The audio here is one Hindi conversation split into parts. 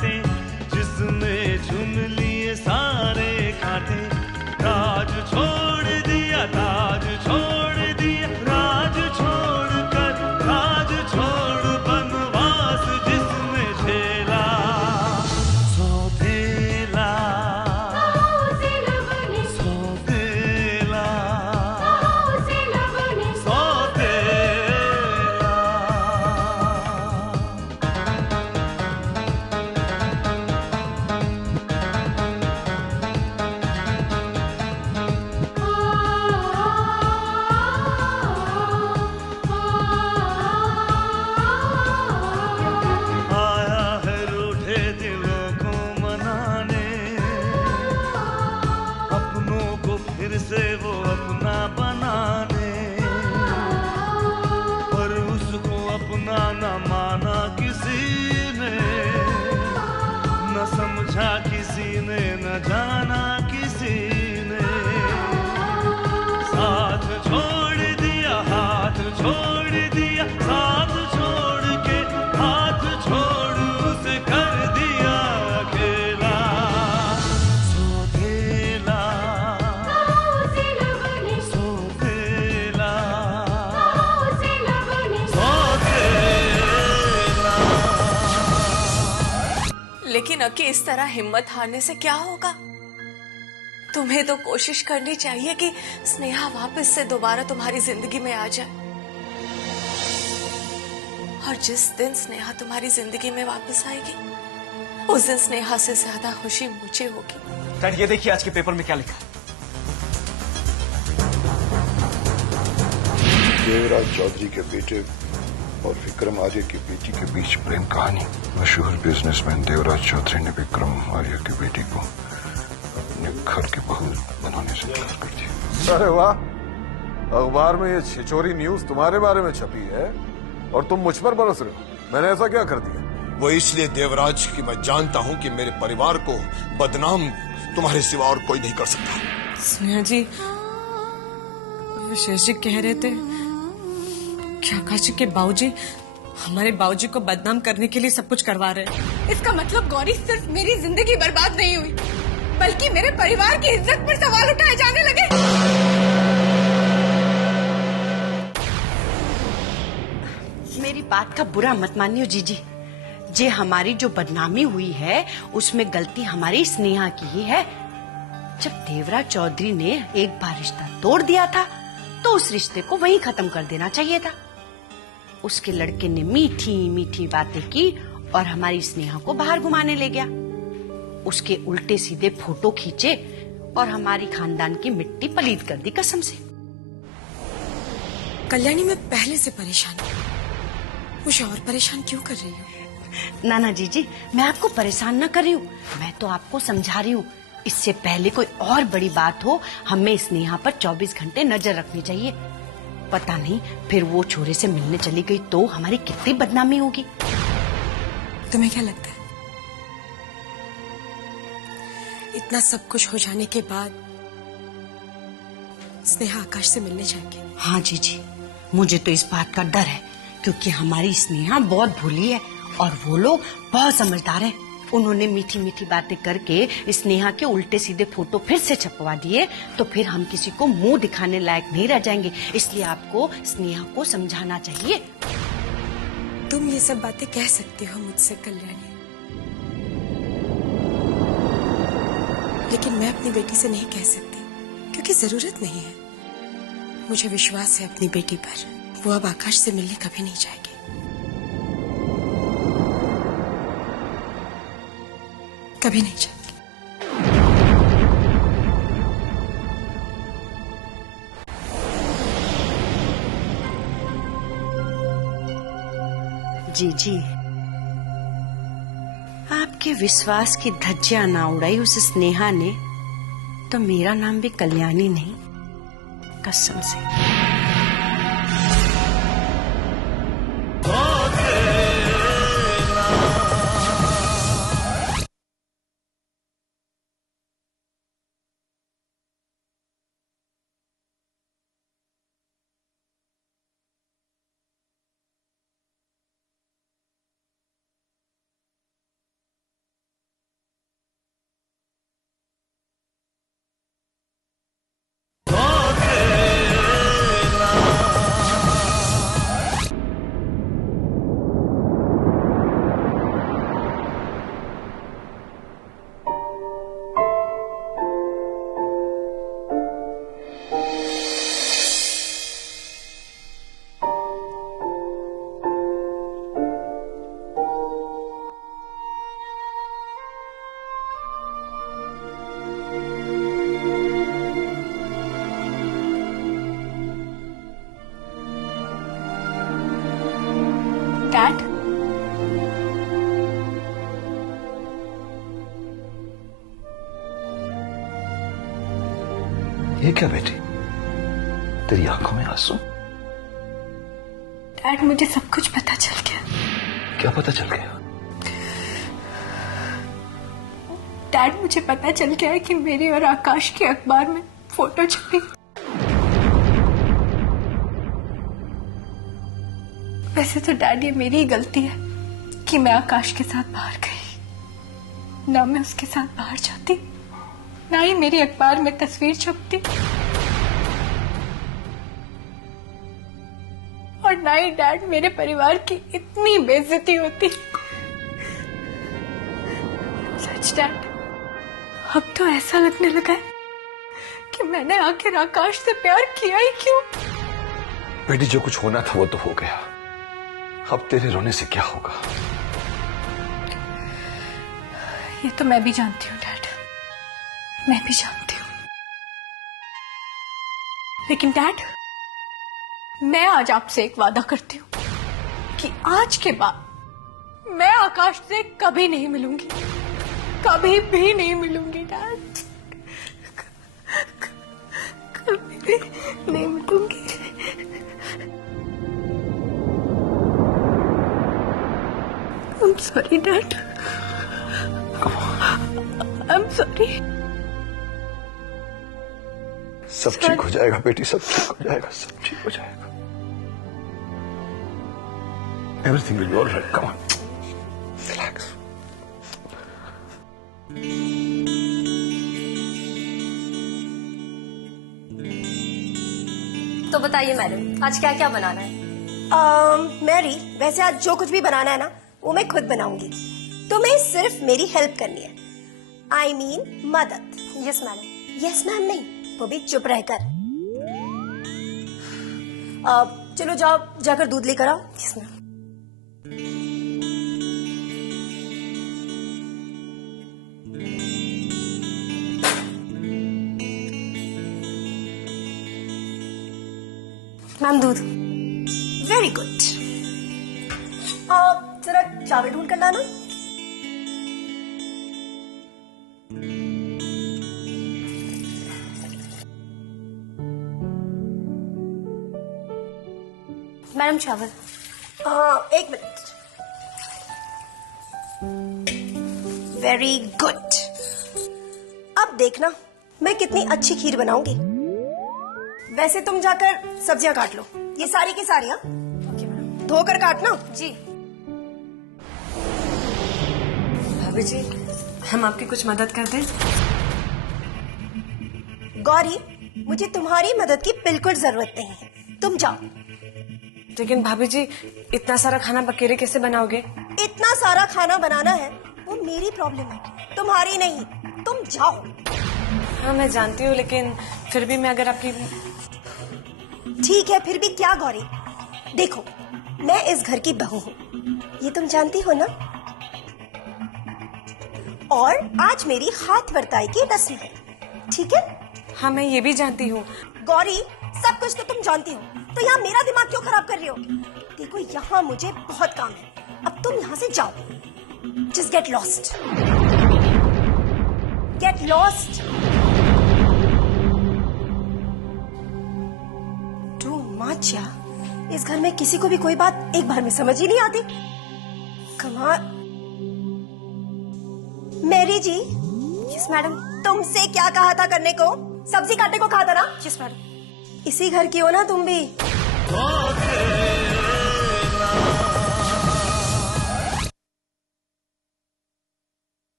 बातें, जिसने चुन लिए सारे कांटे। राज छोड़ दिया, ताज छोड़ दिया, राज छोड़ कर राज छोड़ बनवास जिसने झेला। सौतेला सौतेला सौतेला। आया है रूठे दिलों को मनाने, अपनों को फिर से वो अपना बनाने। पर उसको अपना न माना किसी ने, न समझा किसी ने, न जाना किसी ने। साथ छोड़ दिया, हाथ छोड़ दिया, साथ छोड़ के हाथ छोड़ उसे कर दिया अकेला। सौतेला सौतेला सौतेला। लेकिन अक्की, इस तरह हिम्मत हारने से क्या होगा? तुम्हें तो कोशिश करनी चाहिए कि स्नेहा वापस से दोबारा तुम्हारी जिंदगी में आ जाए। और जिस दिन स्नेहा तुम्हारी जिंदगी में वापस आएगी, उस दिन स्नेहा से ज्यादा खुशी मुझे होगी। डैड, ये देखिए आज के पेपर में क्या लिखा है। देवराज चौधरी के बेटे और विक्रम आर्य की बेटी के बीच प्रेम कहानी। मशहूर बिजनेसमैन देवराज चौधरी ने विक्रम आर्य की बेटी को अपने घर की बहू बनाने से इनकार कर दिया। अरे वाह, अखबार में ये छिचोरी न्यूज तुम्हारे बारे में छपी है और तुम मुझ पर बरस रहे हो। मैंने ऐसा क्या कर दिया? वो इसलिए देवराज कि मैं जानता हूँ कि मेरे परिवार को बदनाम तुम्हारे सिवा और कोई नहीं कर सकता। स्नेहा जी, विशेष जी कह रहे थे कि आकाश जी के बाबूजी हमारे बाबूजी को बदनाम करने के लिए सब कुछ करवा रहे हैं। इसका मतलब गौरी, सिर्फ मेरी जिंदगी बर्बाद नहीं हुई, बल्कि मेरे परिवार की इज्जत पर सवाल उठाए जाने लगे। मेरी बात का बुरा मत मानियो जीजी। जे हमारी जो बदनामी हुई है उसमें गलती हमारी स्नेहा की ही है। जब देवराज चौधरी ने एक बार रिश्ता तोड़ दिया था तो उस रिश्ते को वहीं खत्म कर देना चाहिए था। उसके लड़के ने मीठी मीठी बातें की और हमारी स्नेहा को बाहर घुमाने ले गया। उसके उल्टे सीधे फोटो खींचे और हमारी खानदान की मिट्टी पलीद कर दी कसम से। कल्याणी, मैं पहले से परेशान हूँ, मुझे और परेशान क्यों कर रही हो? नाना जीजी, मैं आपको परेशान न कर रही हूँ, मैं तो आपको समझा रही हूँ। इससे पहले कोई और बड़ी बात हो, हमें स्नेहा पर 24 घंटे नजर रखनी चाहिए। पता नहीं फिर वो छोरे से मिलने चली गई तो हमारी कितनी बदनामी होगी। तुम्हें क्या लगता है इतना सब कुछ हो जाने के बाद स्नेहा आकाश से मिलने जाएगी? हाँ जीजी, मुझे तो इस बात का डर है क्योंकि हमारी स्नेहा बहुत भोली है और वो लोग बहुत समझदार हैं। उन्होंने मीठी मीठी बातें करके स्नेहा के उल्टे सीधे फोटो फिर से छपवा दिए तो फिर हम किसी को मुंह दिखाने लायक नहीं रह जाएंगे। इसलिए आपको स्नेहा को समझाना चाहिए। तुम ये सब बातें कह सकती हो मुझसे कल्याणी, लेकिन मैं अपनी बेटी से नहीं कह सकती क्योंकि जरूरत नहीं है। मुझे विश्वास है अपनी बेटी पर, वो अब आकाश से मिलने कभी नहीं जाएगी। कभी नहीं जाएगी। जीजी, आपके विश्वास की धज्जियां ना उड़ाई उस स्नेहा ने तो मेरा नाम भी कल्याणी नहीं, कसम से। ये क्या बेटी, तेरी आंखों में आंसू? डैड, मुझे सब कुछ पता चल गया। क्या पता चल गया? डैड, मुझे पता चल गया है कि मेरी और आकाश के अखबार में फोटो छपी। वैसे तो डैड ये मेरी ही गलती है कि मैं आकाश के साथ बाहर गई। ना मैं उसके साथ बाहर जाती, ना ही मेरी अखबार में तस्वीर छपती, और ना ही डैड मेरे परिवार की इतनी बेइज्जती होती। सच डैड, अब तो ऐसा लगने लगा है कि मैंने आखिर आकाश से प्यार किया ही क्यों। बेटी, जो कुछ होना था वो तो हो गया, अब तेरे रोने से क्या होगा? ये तो मैं भी जानती हूँ डैड, मैं भी जानती हूँ। लेकिन डैड, मैं आज आपसे एक वादा करती हूँ कि आज के बाद मैं आकाश से कभी नहीं मिलूंगी, कभी भी नहीं मिलूंगी डैड, कभी भी नहीं मिलूंगी। I'm sorry, Dad. I'm sorry. सब ठीक हो जाएगा बेटी, सब ठीक हो जाएगा, सब ठीक हो जाएगा। Everything will be all right. Come on, relax. तो बताइए मैडम, आज क्या क्या बनाना है? मैरी, वैसे आज जो कुछ भी बनाना है ना, वो मैं खुद बनाऊंगी। तुम्हें सिर्फ मेरी हेल्प करनी है, I mean मदद। Yes madam. यस मैम नहीं, वो भी चुप रहकर। चलो जाओ, जाकर दूध लेकर आओ। Yes ma'am. मैम दूध। Very good. जरा चावल ढूंढ कर लाना। मैडम चावल। एक मिनट। Very good. अब देखना मैं कितनी अच्छी खीर बनाऊंगी। वैसे तुम जाकर सब्जियां काट लो, ये सारी की सारी। हाँ, धोकर काटना। जी। भाभी जी, हम आपकी कुछ मदद कर दें? गौरी, मुझे तुम्हारी मदद की बिल्कुल जरूरत नहीं है, तुम जाओ। लेकिन भाभी जी, इतना सारा खाना अकेले कैसे बनाओगे? इतना सारा खाना बनाना है वो मेरी प्रॉब्लम है, तुम्हारी नहीं। तुम जाओ। हाँ मैं जानती हूँ, लेकिन फिर भी मैं अगर आपकी। ठीक है, फिर भी क्या गौरी? देखो, मैं इस घर की बहू हूँ, ये तुम जानती हो ना। और आज मेरी हाथ बरताई की रस्म है, ठीक है? हाँ मैं ये भी जानती हूँ। गौरी, सब कुछ तो तुम जानती हो, तो यहाँ मेरा दिमाग क्यों खराब कर रही हो? देखो, यहाँ मुझे बहुत काम है, अब तुम यहाँ से जाओ। Just get lost, get lost. Too much यार, इस घर में किसी को भी कोई बात एक बार में समझ ही नहीं आती। कमाल। मैरी जी। Yes madam. तुमसे क्या कहा था करने को? सब्जी काटने को कहा था ना? Yes madam. इसी घर की हो ना तुम भी?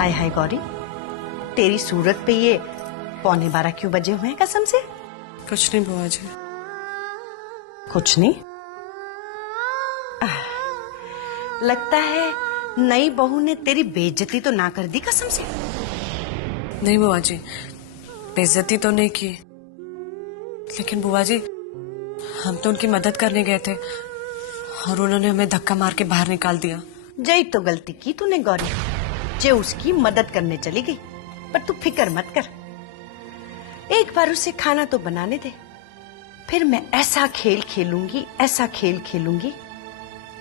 आय हाय गौरी, तेरी सूरत पे ये 11:15 क्यों बजे हुए हैं कसम से? कुछ नहीं बुआ जी। कुछ नहीं? लगता है नई बहू ने तेरी बेइज्जती तो ना कर दी कसम से। नहीं बुआ जी, बेइज्जती तो नहीं की, लेकिन बुआ जी हम तो उनकी मदद करने गए थे और उन्होंने हमें धक्का मार के बाहर निकाल दिया। जय तो गलती की तूने गौरी, जे उसकी मदद करने चली गई। पर तू फिक्र मत कर, एक बार उसे खाना तो बनाने दे, फिर मैं ऐसा खेल खेलूंगी, ऐसा खेल खेलूंगी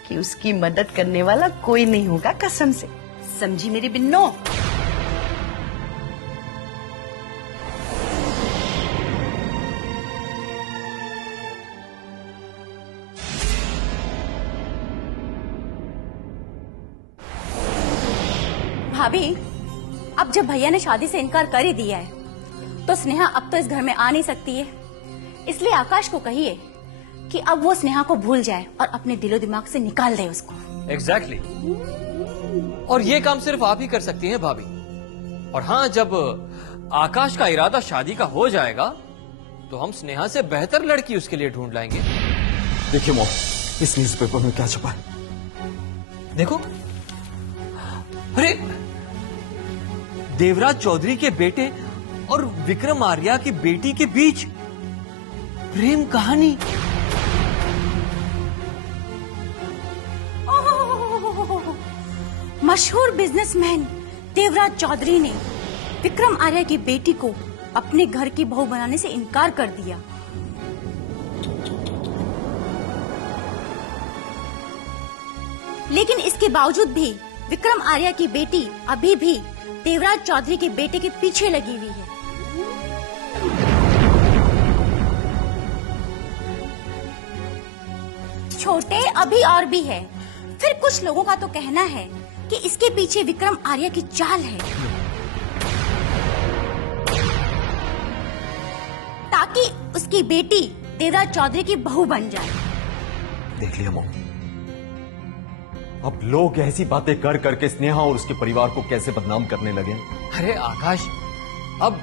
कि उसकी मदद करने वाला कोई नहीं होगा कसम से। समझी मेरी बिन्नो? भाभी, अब जब भैया ने शादी से इनकार कर ही दिया है तो स्नेहा अब तो इस घर में आ नहीं सकती है। इसलिए आकाश को कहिए कि अब वो स्नेहा को भूल जाए और अपने दिलो दिमाग से निकाल दे उसको। एग्जैक्टली। और ये काम सिर्फ आप ही कर सकती हैं भाभी। और हाँ, जब आकाश का इरादा शादी का हो जाएगा तो हम स्नेहा से बेहतर लड़की उसके लिए ढूंढ लाएंगे। देखिए मॉम, इस न्यूज़पेपर में क्या छपा है देखो। अरे, देवराज चौधरी के बेटे और विक्रम आर्या की बेटी के बीच प्रेम कहानी। मशहूर बिजनेसमैन देवराज चौधरी ने विक्रम आर्या की बेटी को अपने घर की बहू बनाने से इनकार कर दिया। लेकिन इसके बावजूद भी विक्रम आर्या की बेटी अभी भी देवराज चौधरी के बेटे के पीछे लगी हुई है। छोटे अभी और भी है। फिर कुछ लोगों का तो कहना है कि इसके पीछे विक्रम आर्या की चाल है, ताकि उसकी बेटी देवराज चौधरी की बहू बन जाए। देख लिया मॉम, अब लोग ऐसी बातें कर करके स्नेहा और उसके परिवार को कैसे बदनाम करने लगे। अरे आकाश, अब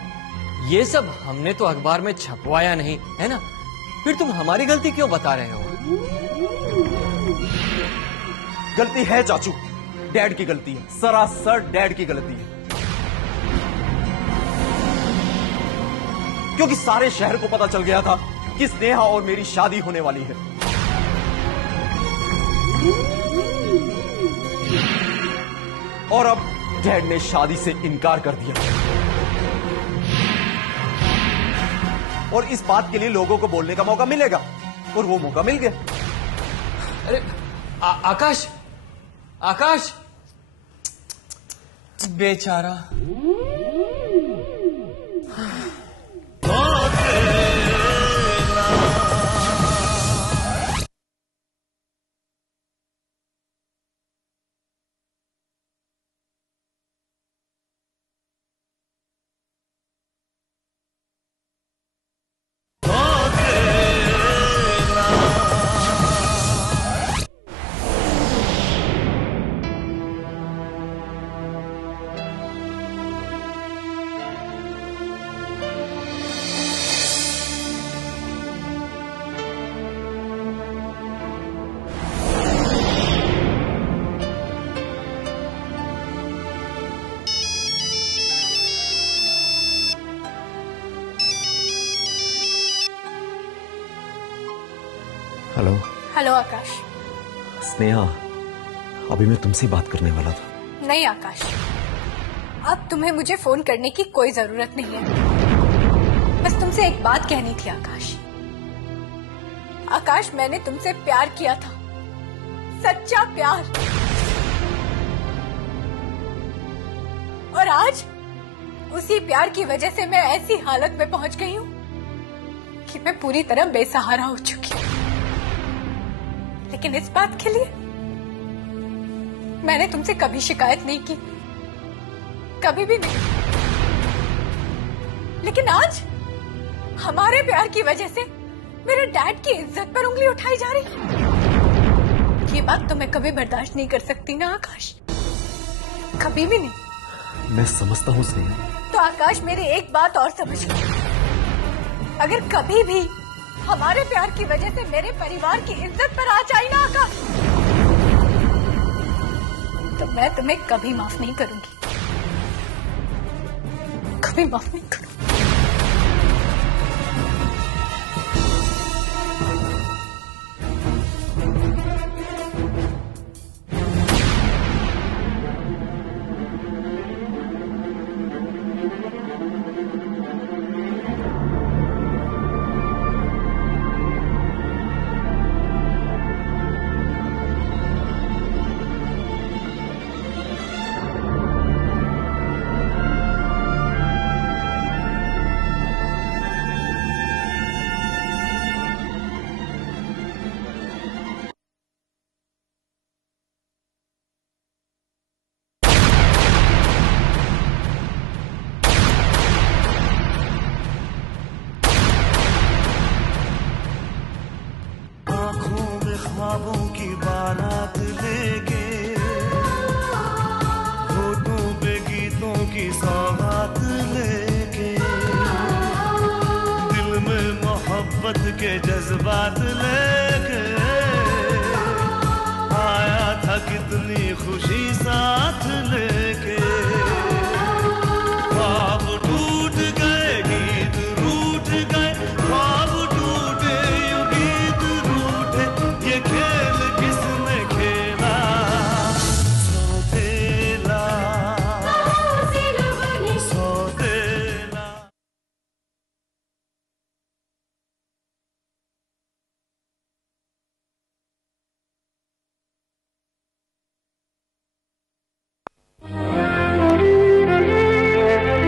ये सब हमने तो अखबार में छपवाया नहीं है ना, फिर तुम हमारी गलती क्यों बता रहे हो? गलती है चाचू, डैड की गलती है, सरासर डैड की गलती है। क्योंकि सारे शहर को पता चल गया था कि स्नेहा और मेरी शादी होने वाली है। और अब डैड ने शादी से इनकार कर दिया और इस बात के लिए लोगों को बोलने का मौका मिलेगा, और वो मौका मिल गया। अरे आकाश, आकाश बेचारा। हेलो। हेलो आकाश। स्नेहा, अभी मैं तुमसे बात करने वाला था। नहीं आकाश, अब तुम्हें मुझे फोन करने की कोई जरूरत नहीं है। बस तुमसे एक बात कहनी थी आकाश। आकाश, मैंने तुमसे प्यार किया था, सच्चा प्यार। और आज उसी प्यार की वजह से मैं ऐसी हालत में पहुंच गई हूँ कि मैं पूरी तरह बेसहारा हो चुकी हूँ। लेकिन इस बात के लिए मैंने तुमसे कभी शिकायत नहीं की, कभी भी नहीं। लेकिन आज हमारे प्यार की वजह से मेरे डैड की इज्जत पर उंगली उठाई जा रही। ये बात तो मैं कभी बर्दाश्त नहीं कर सकती ना आकाश, कभी भी नहीं। मैं समझता हूँ स्नेहा। तो आकाश, मेरी एक बात और समझ लो, अगर कभी भी हमारे प्यार की वजह से मेरे परिवार की इज्जत पर आँच आई ना आकाश, तो मैं तुम्हें कभी माफ नहीं करूंगी, कभी माफ नहीं करूंगी। ख्वाबों की बारात लेके, होठों पे गीतों की सौगात लेके, दिल में मोहब्बत के जज्बात ले